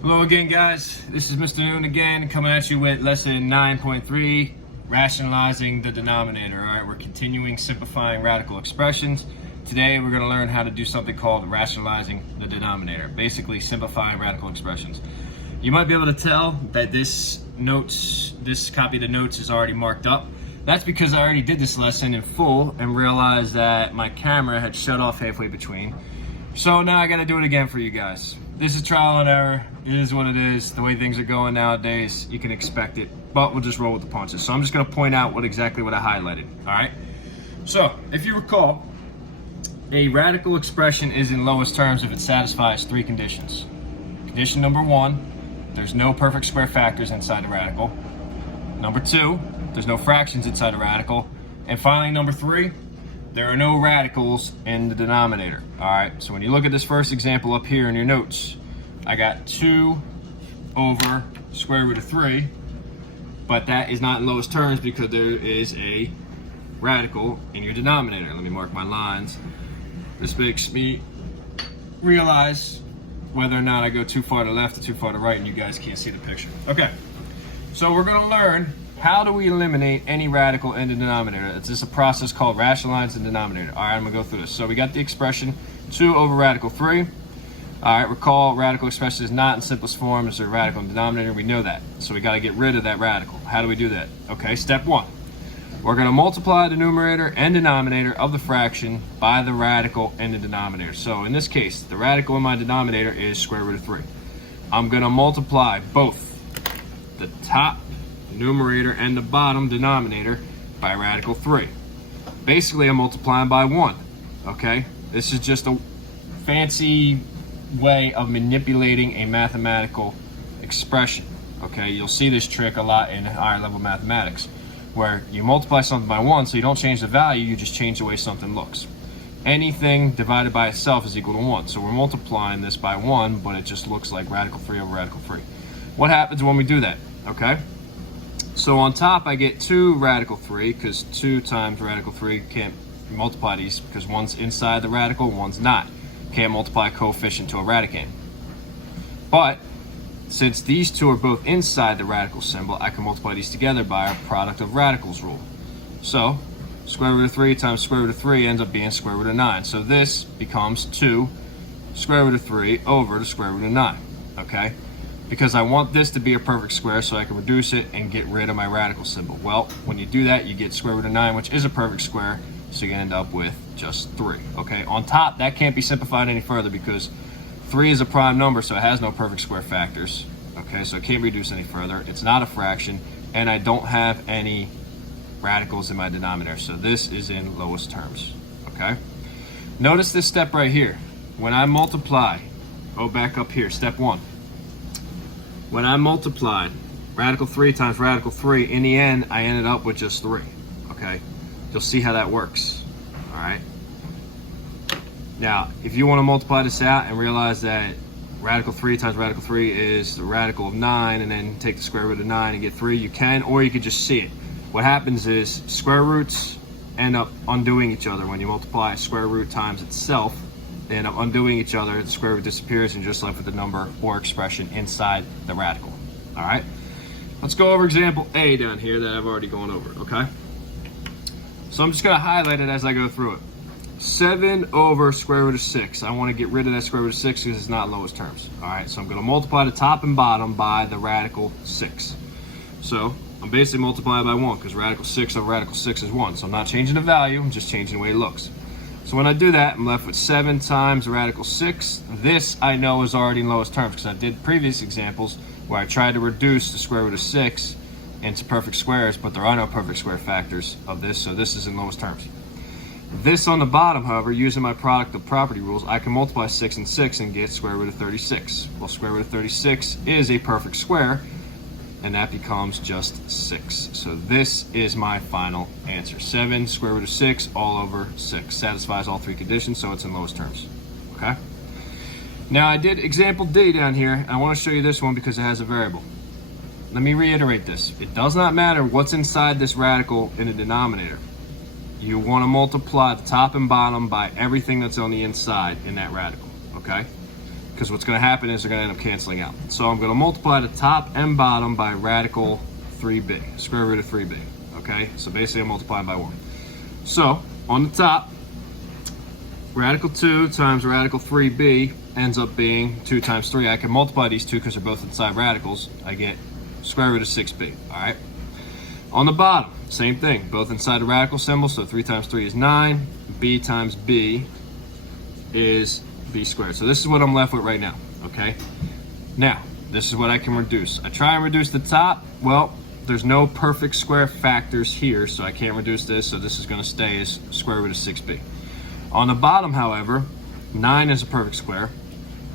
Hello again, guys. This is Mr. Noon again, coming at you with lesson 9.3, Rationalizing the Denominator. All right, we're continuing simplifying radical expressions. Today, we're going to learn how to do something called Rationalizing the Denominator, basically simplifying radical expressions. You might be able to tell that this copy of the notes is already marked up. That's because I already did this lesson in full and realized that my camera had shut off halfway between. So now I got to do it again for you guys. This is trial and error. It is what it is. The way things are going nowadays, you can expect it, but we'll just roll with the punches. So I'm just going to point out exactly what I highlighted. All right. So if you recall, a radical expression is in lowest terms if it satisfies three conditions. Condition number one, there's no perfect square factors inside the radical. Number two, there's no fractions inside the radical. And finally, number three, there are no radicals in the denominator. All right, so when you look at this first example up here in your notes, I got 2 over square root of 3, but that is not in lowest terms because there is a radical in your denominator. Let me mark my lines. This makes me realize whether or not I go too far to the left or too far to the right, and you guys can't see the picture. Okay, so we're gonna learn how do we eliminate any radical in the denominator. It's just a process called rationalizing the denominator. All right, I'm gonna go through this. So we got the expression 2 over radical 3. All right, recall radical expression is not in simplest form as a radical in the denominator. We know that. So we gotta get rid of that radical. How do we do that? Okay, step 1. We're gonna multiply the numerator and denominator of the fraction by the radical in the denominator. So in this case, the radical in my denominator is square root of 3. I'm gonna multiply both the top numerator and the bottom denominator by radical 3. Basically, I'm multiplying by 1. Okay, this is just a fancy way of manipulating a mathematical expression. Okay, you'll see this trick a lot in higher level mathematics, where you multiply something by 1, so you don't change the value, you just change the way something looks. Anything divided by itself is equal to 1, so we're multiplying this by 1, but it just looks like radical 3 over radical 3. What happens when we do that? Okay, so on top I get 2 radical 3, because 2 times radical 3 can't multiply these because one's inside the radical, one's not. Can't multiply a coefficient to a radicand. But since these two are both inside the radical symbol, I can multiply these together by a product of radicals rule. So square root of 3 times square root of 3 ends up being square root of 9. So this becomes 2 square root of 3 over the square root of 9. Okay? Because I want this to be a perfect square so I can reduce it and get rid of my radical symbol. Well, when you do that, you get square root of 9, which is a perfect square, so you end up with just 3. Okay, on top, that can't be simplified any further because 3 is a prime number, so it has no perfect square factors. Okay, so it can't reduce any further. It's not a fraction, and I don't have any radicals in my denominator, so this is in lowest terms. Okay, notice this step right here. When I multiply, go back up here, step 1. When I multiplied radical 3 times radical 3, in the end, I ended up with just 3, okay? You'll see how that works, all right? Now, if you want to multiply this out and realize that radical 3 times radical 3 is the radical of 9, and then take the square root of 9 and get 3, you can, or you could just see it. What happens is square roots end up undoing each other. When you multiply a square root times itself, they end up undoing each other, the square root disappears, and you're just left with the number or expression inside the radical. All right, let's go over example A down here that I've already gone over, okay? So I'm just gonna highlight it as I go through it. 7 over square root of 6. I wanna get rid of that square root of 6 because it's not lowest terms. All right, so I'm gonna multiply the top and bottom by the radical 6. So I'm basically multiplying by 1 because radical 6 over radical 6 is 1. So I'm not changing the value, I'm just changing the way it looks. So when I do that, I'm left with 7 times radical 6. This I know is already in lowest terms because I did previous examples where I tried to reduce the square root of 6 into perfect squares, but there are no perfect square factors of this, so this is in lowest terms. This on the bottom, however, using my product of property rules, I can multiply 6 and 6 and get square root of 36. Well, square root of 36 is a perfect square, and that becomes just 6. So this is my final answer. 7 square root of 6 all over 6. Satisfies all three conditions, so it's in lowest terms. Okay? Now I did example D down here. I want to show you this one because it has a variable. Let me reiterate this. It does not matter what's inside this radical in the denominator. You want to multiply the top and bottom by everything that's on the inside in that radical. Okay? because what's going to happen is they're going to end up canceling out. So I'm going to multiply the top and bottom by radical 3b, square root of 3b. Okay, so basically I'm multiplying by 1. So on the top, radical 2 times radical 3b ends up being 2 times 3. I can multiply these two because they're both inside radicals. I get square root of 6b. All right. On the bottom, same thing, both inside the radical symbol, so 3 times 3 is 9. B times b is b squared. So this is what I'm left with right now, okay? Now, this is what I can reduce. I try and reduce the top. Well, there's no perfect square factors here, so I can't reduce this, so this is going to stay as square root of 6b. On the bottom, however, 9 is a perfect square,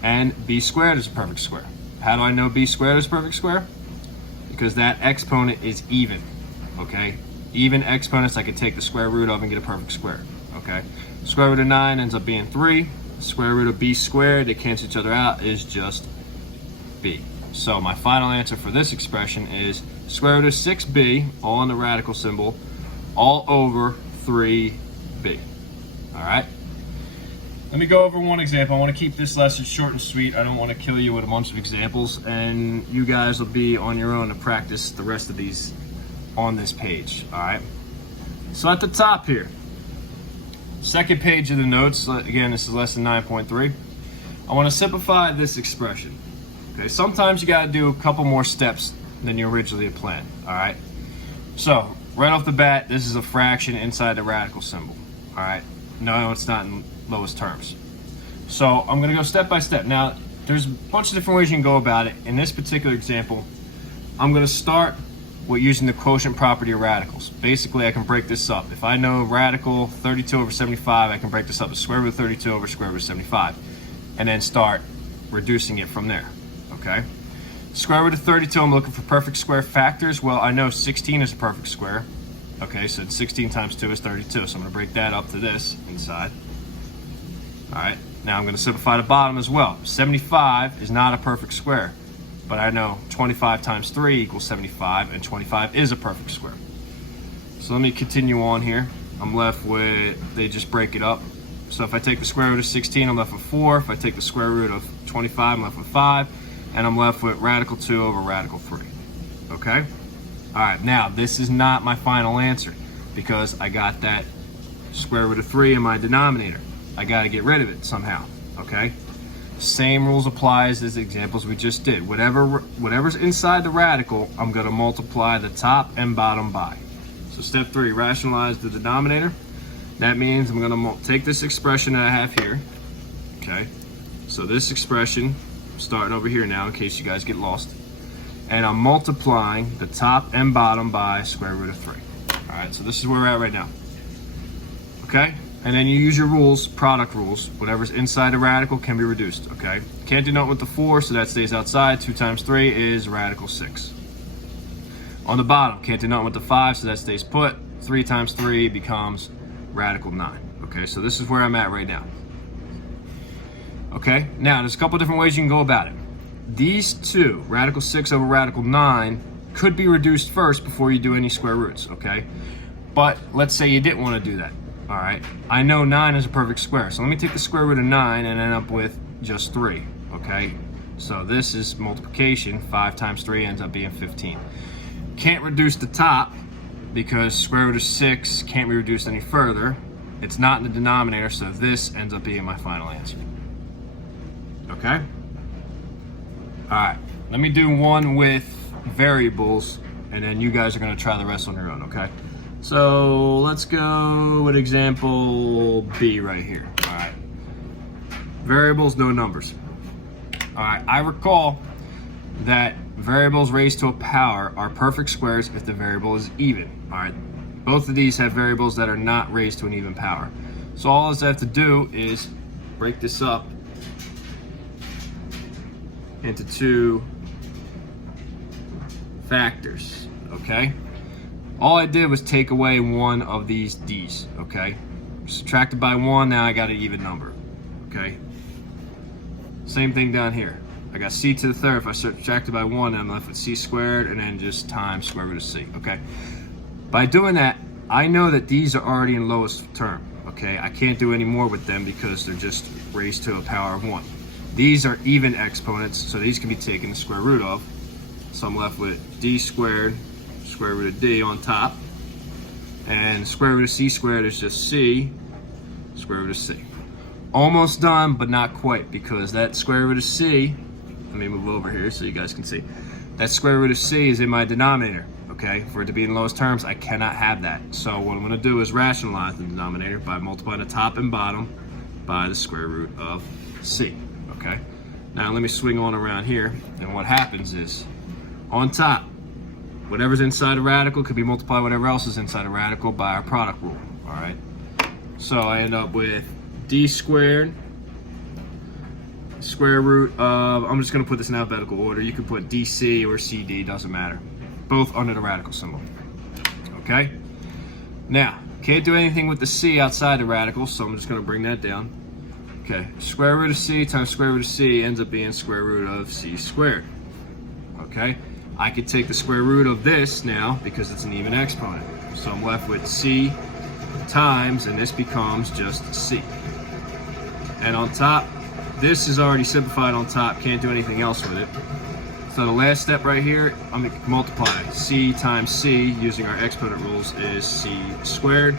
and b squared is a perfect square. How do I know b squared is a perfect square? Because that exponent is even, okay? Even exponents I could take the square root of and get a perfect square, okay? Square root of 9 ends up being 3. Square root of b squared, they cancel each other out, is just b. So my final answer for this expression is square root of 6b, all in the radical symbol, all over 3b. All right? Let me go over one example. I want to keep this lesson short and sweet. I don't want to kill you with a bunch of examples, and you guys will be on your own to practice the rest of these on this page. All right? So at the top here, second page of the notes, again, this is lesson 9.3. I want to simplify this expression. Okay, sometimes you got to do a couple more steps than you originally had planned. All right. So right off the bat, this is a fraction inside the radical symbol. All right. No, it's not in lowest terms. So I'm going to go step by step. Now, there's a bunch of different ways you can go about it. In this particular example, I'm going to start with using the quotient property of radicals. Basically, I can break this up. If I know radical 32 over 75, I can break this up as square root of 32 over square root of 75, and then start reducing it from there, okay? Square root of 32, I'm looking for perfect square factors. Well, I know 16 is a perfect square. Okay, so 16 times 2 is 32, so I'm going to break that up to this inside. All right, now I'm going to simplify the bottom as well. 75 is not a perfect square, but I know 25 times 3 equals 75, and 25 is a perfect square. So let me continue on here. I'm left with, they just break it up. So if I take the square root of 16, I'm left with 4. If I take the square root of 25, I'm left with 5. And I'm left with radical 2 over radical 3. Okay? All right, now this is not my final answer because I got that square root of 3 in my denominator. I got to get rid of it somehow, okay? Same rules apply as the examples we just did. Whatever's inside the radical, I'm going to multiply the top and bottom by. So step 3, rationalize the denominator. That means I'm going to take this expression that I have here, okay? So this expression, starting over here now in case you guys get lost, and I'm multiplying the top and bottom by square root of 3. All right, so this is where we're at right now, okay? And then you use your rules, product rules. Whatever's inside the radical can be reduced, okay? Can't denote with the 4, so that stays outside. 2 times 3 is radical 6. On the bottom, can't denote with the 5, so that stays put. 3 times 3 becomes radical 9, okay? So this is where I'm at right now. Okay, now there's a couple different ways you can go about it. These two, radical 6 over radical 9, could be reduced first before you do any square roots, okay? But let's say you didn't want to do that, all right? I know 9 is a perfect square, so let me take the square root of 9 and end up with just 3, okay? So this is multiplication. 5 times 3 ends up being 15. Can't reduce the top because square root of 6 can't be reduced any further. It's not in the denominator, so this ends up being my final answer. Okay? All right, let me do one with variables, and then you guys are going to try the rest on your own, okay? So let's go with example B right here. All right, variables, no numbers. All right, I recall that variables raised to a power are perfect squares if the variable is even. All right, both of these have variables that are not raised to an even power. So all I have to do is break this up into two factors, okay? All I did was take away one of these d's, okay? Subtracted by 1, now I got an even number, okay? Same thing down here. I got c to the third. If I subtract it by 1, I'm left with c squared, and then just times square root of c, okay? By doing that, I know that these are already in lowest term, okay? I can't do any more with them because they're just raised to a power of 1. These are even exponents, so these can be taken the square root of. So I'm left with d squared, square root of d on top. And square root of c squared is just c, square root of c. Almost done, but not quite, because that square root of c, let me move over here so you guys can see. That square root of c is in my denominator, okay? For it to be in lowest terms, I cannot have that. So what I'm gonna do is rationalize the denominator by multiplying the top and bottom by the square root of c, okay? Now let me swing on around here, and what happens is, on top, whatever's inside a radical could be multiplied whatever else is inside a radical by our product rule, all right? So I end up with d squared, square root of, I'm just gonna put this in alphabetical order. You can put dc or cd, doesn't matter. Both under the radical symbol, okay? Now, can't do anything with the c outside the radical, so I'm just gonna bring that down. Okay, square root of c times square root of c ends up being square root of c squared, okay? I could take the square root of this now because it's an even exponent. So I'm left with c times, and this becomes just c. And on top, this is already simplified on top, can't do anything else with it. So the last step right here, I'm gonna multiply c times c using our exponent rules is c squared.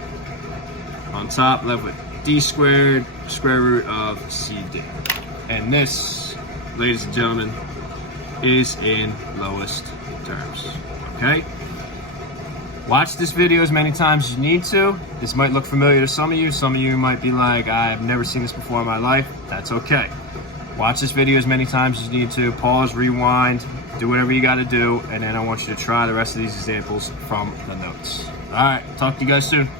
On top, left with d squared, square root of cd. And this, ladies and gentlemen, is in lowest terms, okay? Watch this video as many times as you need to. This might look familiar to some of you. Some of you might be like, I've never seen this before in my life. That's okay. Watch this video as many times as you need to. Pause, rewind, do whatever you gotta do, and then I want you to try the rest of these examples from the notes. All right, talk to you guys soon.